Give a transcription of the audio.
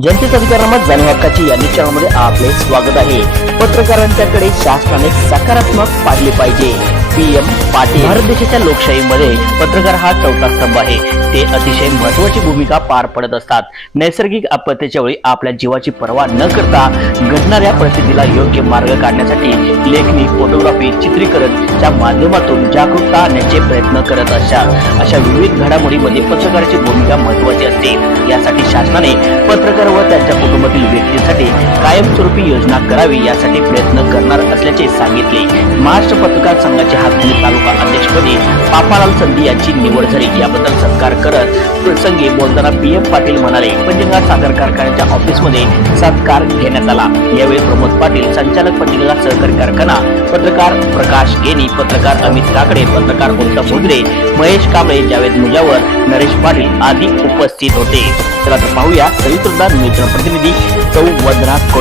जनतेचा अधिकारांना जाणीव हक्काची या निश्चयामध्ये आपले स्वागत आहे. पत्रकारांच्याकडे शासनाने सकारात्मक पाडले पाहिजे. पीएम पाटील. भारत देशाच्या लोकशाहीमध्ये पत्रकार हा चौथा स्तंभ आहे. ते अतिशय महत्वाची भूमिका पार पडत असतात. नैसर्गिक आपत्तीच्या वेळी आपल्या जीवाची पर्वा न करता घडणाऱ्या परिस्थितीला योग्य मार्ग काढण्यासाठी लेखणी फोटोग्राफी चित्रीकरण च्या माध्यमातून जागरूकता आणण्याचे प्रयत्न करत असतात. अशा विविध घडामोडीमध्ये पत्रकाराची भूमिका महत्वाची असते. यासाठी शासनाने पत्रकार व त्यांच्या कुटुंबातील व्यक्तींसाठी कायमस्वरूपी योजना करावी यासाठी प्रयत्न करणार असल्याचे सांगितले. महाराष्ट्र पत्रकार संघाचे हातकणी तालुका अध्यक्षपदी पापालाल संधी यांची निवड झाली. याबद्दल सत्कार करत प्रसंगी बोलताना पी एम पाटील म्हणाले पंचगंगा साखर कारखान्याच्या ऑफिसमध्ये सत्कार घेण्यात आला. यावेळी प्रमोद पाटील संचालक पंचगंगा सहकारी कारखाना पत्रकार प्रकाश गेनी पत्रकार अमित काकडे पत्रकार गौतम मुद्रे महेश कांबळे जावेद मुजावर नरेश पाटील आदी उपस्थित होते. चला तर पाहूया सवित्रदार न्यूज प्रतिनिधी सौ वंदना